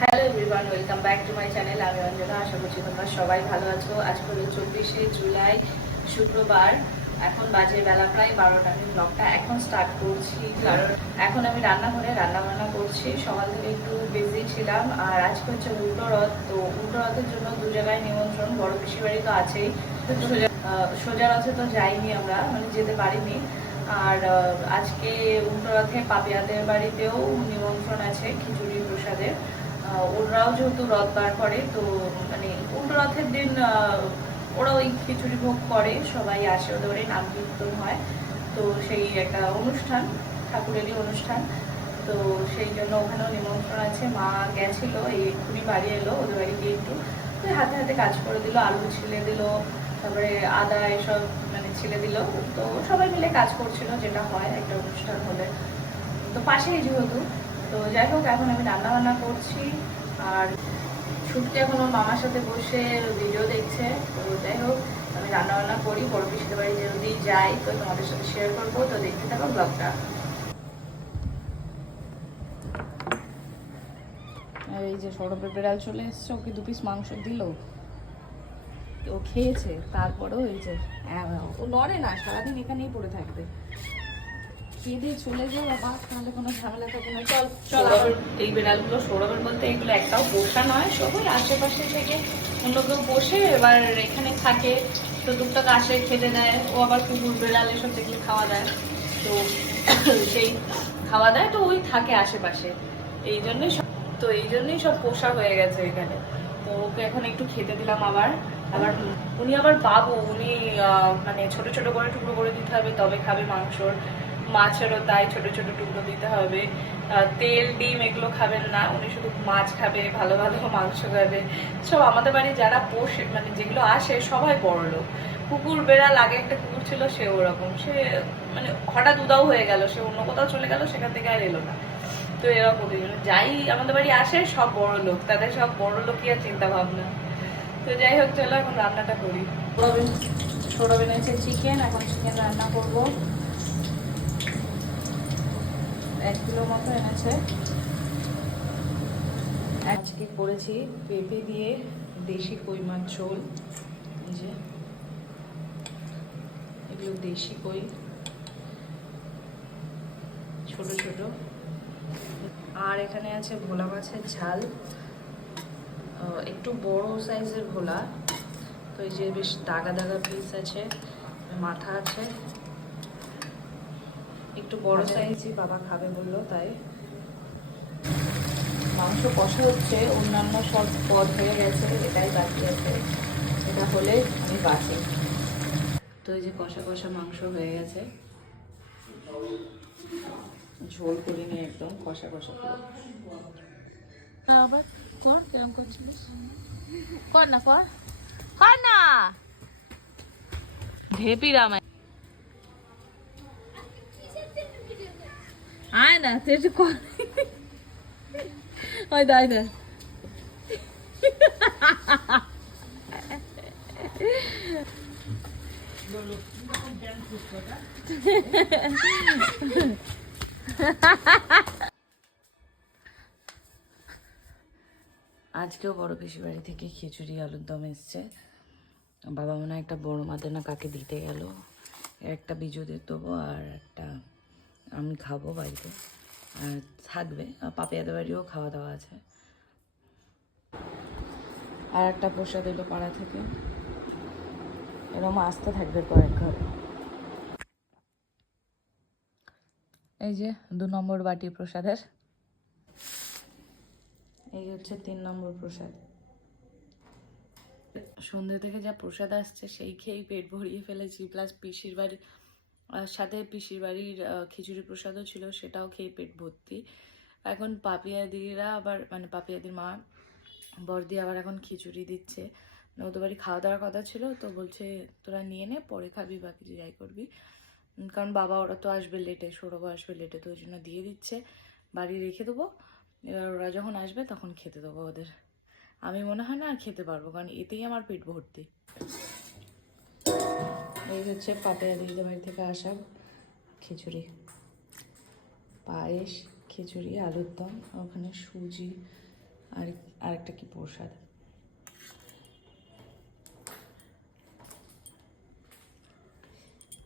Hello everyone, welcome back to my channel. আমি অঞ্জনা, আশা করছি তোমরা সবাই ভালো আছো। আজ হলো 24শে জুলাই, শুক্রবার। এখন বাজে বেলা প্রায় 12টা। আমি ব্লগটা এখন স্টার্ট করছি কারণ এখন আমি রান্নাঘরে রান্নাবান্না করছি। সকাল থেকে একটু বিজি ছিলাম। আর আজকে হচ্ছে উল্টো রথ, তো উল্টো রথের জন্য দু জায়গায় নিমন্ত্রণ। বড় পিসির বাড়ি তো আছেই, সোজা রথে তো যাইনি আমরা, মানে যেতে পারিনি। আর আজকে উল্টো রথে পাপিয়াদের বাড়িতেও নিমন্ত্রণ আছে খিচুড়ি প্রসাদের। ওরাও যেহেতু রথ বার করে, তো মানে উল্টো রথের দিন ওরা ওই খিচুড়ি ভোগ করে, সবাই আসে, ওদের বাড়ি নাম কীর্তন হয়। তো সেই একটা অনুষ্ঠান, ঠাকুরেরই অনুষ্ঠান। তো সেই জন্য ওখানেও নিমন্ত্রণ আছে। মা গেছিল, এই এক্ষুনি বাড়ি এলো, ওদের বাড়ি গিয়ে একটু হাতে হাতে কাজ করে দিল, আলু ছিলে দিল, তারপরে আদা এসব মানে ছিলে দিল। তো সবাই মিলে কাজ করছিল, যেটা হয় একটা অনুষ্ঠান হলে। তো পাশেই যেহেতু, তো যাই হোক এখন আমি রান্না বান্না করছি। আর ছুটতে এখন ওর মামার সাথে বসে ভিডিও দেখছে। তো যাই হোক আমি রান্না বান্না করি, বড় পিসিদের বাড়ি যদি যাই তো তোমাদের সাথে শেয়ার করবো। তো দেখতে থাকো ব্লগটা। আর এই যে সৌরভের বেড়াল চলে এসছে, ওকে 2 পিস মাংস দিল, ও খেয়েছে। তারপরেও এই যে ও নড়ে না, সারাদিন এখানেই পড়ে থাকবে। খেয়ে দিয়ে চলে যাও বাবা, তাহলে কোনো ঝামেলা থাকে না। চল চল। এই বিড়ালগুলো, সৌরভের বলতে এগুলো একটাও পোষা নয়, সবাই আশেপাশে থেকে অন্য কেউ বসে এবার এখানে থাকে, তো টুকটাক আসে, খেতে দেয়। ও আবার কুকুর বেড়াল এসব দেখলে খাওয়া দেয়, তো সেই খাওয়া দেয়, তো ওই থাকে আশেপাশে। এই জন্যই সব, তো এই জন্যই সব পোষা হয়ে গেছে এখানে। তো ওকে এখন একটু খেতে দিলাম। আবার আবার উনি আবার বাবু, উনি মানে ছোট ছোট করে টুকরো করে দিতে হবে তবে খাবে মাংসর। মাছেরও তাই, ছোট ছোট টুকরো দিতে হবে। তেল ডিম এগুলো খাবেন না, উনি শুধু মাছ খাবে, ভালো ভালো মাংস খাবে। সব আমাদের বাড়ি যারা পোষে, মানে যেগুলো আসে সবাই বড় লোক। কুকুর বেড়াল, আগে একটা কুকুর ছিল, সে ওরকম, সে মানে হঠাৎ উদাও হয়ে গেল, সে অন্য কোথাও চলে গেল, সেখান থেকে আর এলো না। তো এরকম যাই আমাদের বাড়ি আসে সব বড় লোক, তাদের সব বড় লোকই আর চিন্তা ভাবনা। তো যাই হোক চলো এখন রান্নাটা করি। সৌরভ এনেছে চিকেন, এখন চিকেন রান্না করবো। 1 কিলো মতো এনেছে। আজকে করেছি পেঁপে দিয়ে দেশি কই মাছ ঝোল। এই যে এগুলো দেশি কই, ছোট ছোট। আর এখানে আছে ভোলা মাছের ঝাল, একটু বড় সাইজের ভোলা। তো এই যে বেশ দাগা দাগা পিস আছে, মাথা আছে, একটু বড় সাইজই বাবা খাবে বললো, তাই। মাংস কষা হচ্ছে, অন্যান্য সব পদ হয়ে গেছে, এটাই বাকি আছে। এটা হলে আমি বাঁচি। তো এই যে কষা কষা মাংস হয়ে গেছে, ঝোল করিনি, একদম কষা কষা পুরো। আবার কর, কেমন করছিলিস? কর না, কর কর না, ঢেপি রামায় আয় না, তুই একটু কর। ওই দাই দা, আজকেও বড় পিসির বাড়ি থেকে খিচুড়ি আলুর দম এসছে। বাবা মনে হয় একটা বড় মাদের না কাকে দিতে গেল, একটা বিজুদের দেবো আর একটা আমি খাবো বাড়িতে, আর থাকবে পাপিয়াদের বাড়িও খাওয়া দাওয়া আছে। আর একটা প্রসাদ এলো পাড়া থেকে, এরকম আসতে থাকবে কয়েক ঘর। এই যে 2 নম্বর বাটি প্রসাদের, এই হচ্ছে 3 নম্বর প্রসাদ। সন্ধ্যে থেকে যা প্রসাদ আসছে সেই খেয়েই পেট ভরিয়ে ফেলেছি, প্লাস পিসির বাড়ির সাথে পিসির বাড়ির খিচুড়ি প্রসাদও ছিল, সেটাও খেয়ে পেট ভর্তি। এখন পাপিয়াদিরা আবার, মানে পাপিয়াদির মা বড়দি আবার এখন খিচুড়ি দিচ্ছে। ওদের বাড়ি খাওয়া দাওয়ার কথা ছিল, তো বলছে তোরা নিয়ে নে, পরে খাবি বা কিছু যাই করবি। কারণ বাবা ওরা তো আসবে লেটে, সৌরভ আসবে লেটে, তো ওই জন্য দিয়ে দিচ্ছে, বাড়ি রেখে দেবো। এবার ওরা যখন আসবে তখন খেতে দেবো ওদের। আমি মনে হয় না আর খেতে পারবো, কারণ এতেই আমার পেট ভর্তি। এই হচ্ছে পাপিয়া দিদিদের বাড়ি থেকে আসা খিচুড়ি, পায়েস, খিচুড়ি, আলুর দম, ওখানে সুজি আর আরেকটা কি প্রসাদ